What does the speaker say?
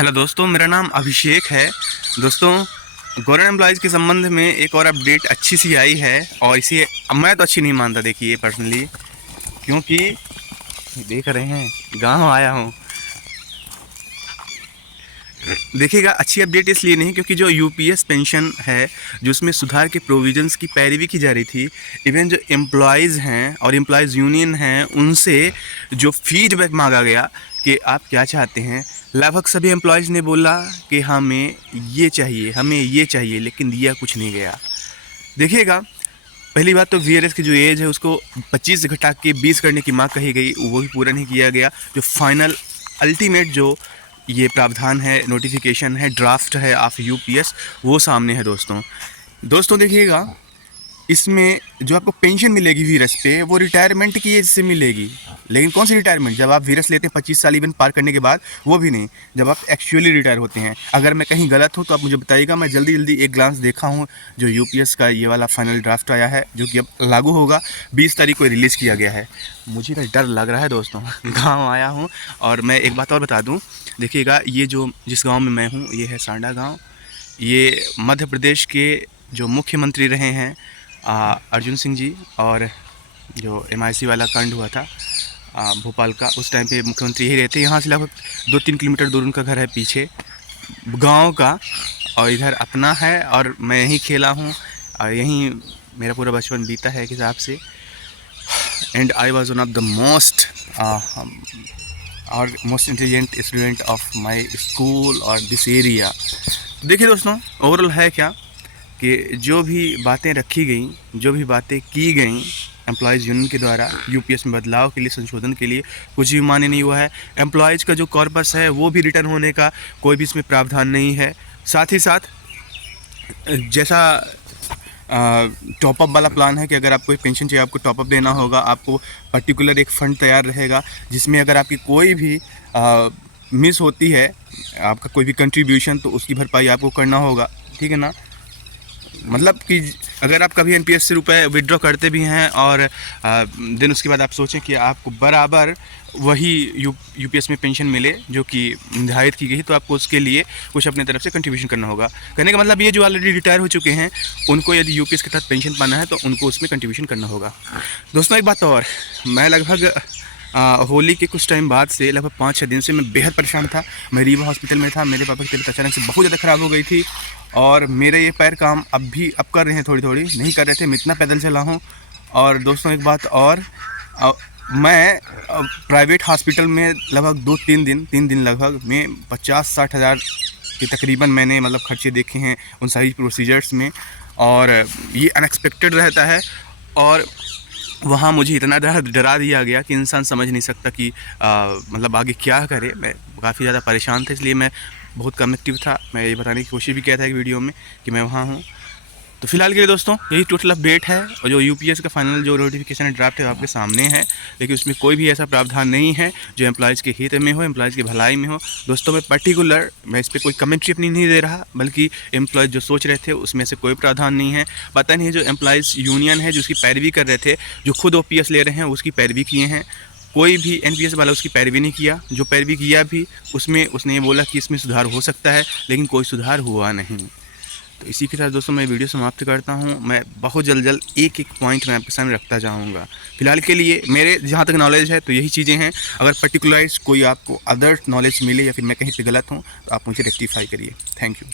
Hello दोस्तों, मेरा नाम अभिषेक है। दोस्तों, गवर्नमेंट एम्प्लॉयज़ के संबंध में एक और अपडेट अच्छी सी आई है और इसे मैं तो अच्छी नहीं मानता, देखिए पर्सनली, क्योंकि देख रहे हैं गांव आया हूं। देखिएगा, अच्छी अपडेट इसलिए नहीं क्योंकि जो यूपीएस पेंशन है, जो उसमें सुधार के प्रोविजंस की पैरवी की जा रही थी, इवन जो एम्प्लॉयज़ हैं और एम्प्लॉयज़ यूनियन हैं उनसे जो फीडबैक मांगा गया कि आप क्या चाहते हैं, लगभग सभी एम्प्लॉयज़ ने बोला कि हमें ये चाहिए, हमें ये चाहिए, लेकिन दिया कुछ नहीं गया। देखिएगा, पहली बात तो वीआरएस की जो एज है उसको 25 से घटा के 20 करने की मांग कही गई, वो भी पूरा नहीं किया गया। जो फाइनल अल्टीमेट जो ये प्रावधान है, नोटिफिकेशन है, ड्राफ्ट है ऑफ यूपीएस, वो सामने है दोस्तों देखिएगा, इसमें जो आपको पेंशन मिलेगी वीरस पे, वो रिटायरमेंट की एज से मिलेगी। लेकिन कौन सी रिटायरमेंट? जब आप वीरस लेते हैं 25 साल इवन पार करने के बाद, वो भी नहीं, जब आप एक्चुअली रिटायर होते हैं। अगर मैं कहीं गलत हूँ तो आप मुझे बताइएगा। मैं जल्दी एक ग्लांस देखा हूँ, जो यूपीएस का ये वाला फाइनल ड्राफ्ट आया है, जो कि अब लागू होगा, 20 तारीख को रिलीज़ किया गया है। मुझे तो डर लग रहा है दोस्तों। गाँव आया हूँ और मैं एक बात और बता दूँ, देखिएगा, ये जो जिस गाँव में मैं हूँ, ये है सांडा गाँव। ये मध्य प्रदेश के जो मुख्यमंत्री रहे हैं अर्जुन सिंह जी, और जो MIC वाला कांड हुआ था भोपाल का, उस टाइम पे मुख्यमंत्री यही रहते हैं। यहाँ से लगभग 2-3 किलोमीटर दूर उनका घर है पीछे गांव का, और इधर अपना है, और मैं यहीं खेला हूँ और यहीं मेरा पूरा बचपन बीता है एक हिसाब से। And I was one of the most intelligent student of my school और दिस एरिया। देखिए दोस्तों, ओवरऑल है क्या कि जो भी बातें रखी गई, जो भी बातें की गई एम्प्लॉयज़ यूनियन के द्वारा यूपीएस में बदलाव के लिए, संशोधन के लिए, कुछ भी मान्य नहीं हुआ है। एम्प्लॉयज़ का जो कॉर्पस है वो भी रिटर्न होने का कोई भी इसमें प्रावधान नहीं है। साथ ही साथ जैसा टॉपअप वाला प्लान है कि अगर आपको एक पेंशन चाहिए, आपको टॉपअप देना होगा, आपको पर्टिकुलर एक फ़ंड तैयार रहेगा जिसमें अगर आपकी कोई भी मिस होती है, आपका कोई भी कंट्रीब्यूशन, तो उसकी भरपाई आपको करना होगा, ठीक है ना। मतलब कि अगर आप कभी एनपीएस से रुपए विड्रॉ करते भी हैं और देन उसके बाद आप सोचें कि आपको बराबर वही यूपीएस में पेंशन मिले जो कि निर्धारित की गई, तो आपको उसके लिए कुछ अपने तरफ से कंट्रीब्यूशन करना होगा। कहने का मतलब ये, जो ऑलरेडी रिटायर हो चुके हैं उनको यदि यूपीएस के तहत पेंशन पाना है तो उनको उसमें कंट्रीब्यूशन करना होगा। दोस्तों, एक बात और, मैं लगभग होली के कुछ टाइम बाद से, लगभग 5-6 दिन से मैं बेहद परेशान था। मैं रीवा हॉस्पिटल में था। मेरे पापा की तबीयत अचानक से बहुत ज़्यादा ख़राब हो गई थी और मेरे ये पैर काम अब कर रहे हैं, थोड़ी नहीं कर रहे थे। मैं इतना पैदल चला हूँ। और दोस्तों, एक बात और, मैं प्राइवेट हॉस्पिटल में लगभग 3 दिन लगभग में 50-60 हज़ार के तकरीबन मैंने मतलब खर्चे देखे हैं उन सारी प्रोसीजर्स में, और ये अनएक्सपेक्टेड रहता है। और वहाँ मुझे इतना डरा दिया गया कि इंसान समझ नहीं सकता कि मतलब आगे क्या करे। मैं काफ़ी ज़्यादा परेशान था, इसलिए मैं बहुत कम एक्टिव था। मैं ये बताने की कोशिश भी किया था एक वीडियो में कि मैं वहाँ हूँ। तो फिलहाल के लिए दोस्तों यही टोटल अपडेट है, और जो यूपीएस का फाइनल जो नोटिफिकेशन है, ड्राफ्ट है, आपके सामने है। लेकिन उसमें कोई भी ऐसा प्रावधान नहीं है जो एम्प्लॉयज़ के हित में हो, एम्प्लॉयज़ की भलाई में हो। दोस्तों, मैं इस पर कोई कमेंट्री अपनी नहीं दे रहा, बल्कि एम्प्लॉयज़ जो सोच रहे थे उसमें से कोई प्रावधान नहीं है। पता नहीं, जो एम्प्लॉयज़ यूनियन है जो उसकी पैरवी कर रहे थे, जो खुद OPS ले रहे हैं उसकी पैरवी किए हैं। कोई भी एनपीएस वाला उसकी पैरवी नहीं किया। जो पैरवी किया भी, उसमें उसने ये बोला कि इसमें सुधार हो सकता है, लेकिन कोई सुधार हुआ नहीं। तो इसी के साथ दोस्तों मैं वीडियो समाप्त करता हूं। मैं बहुत जल्द एक पॉइंट मैं आपके सामने रखता जाऊंगा। फिलहाल के लिए मेरे जहां तक नॉलेज है तो यही चीज़ें हैं। अगर पर्टिकुलराइज कोई आपको अदर नॉलेज मिले या फिर मैं कहीं पे गलत हूं तो आप मुझे रेक्टिफाई करिए। Thank you.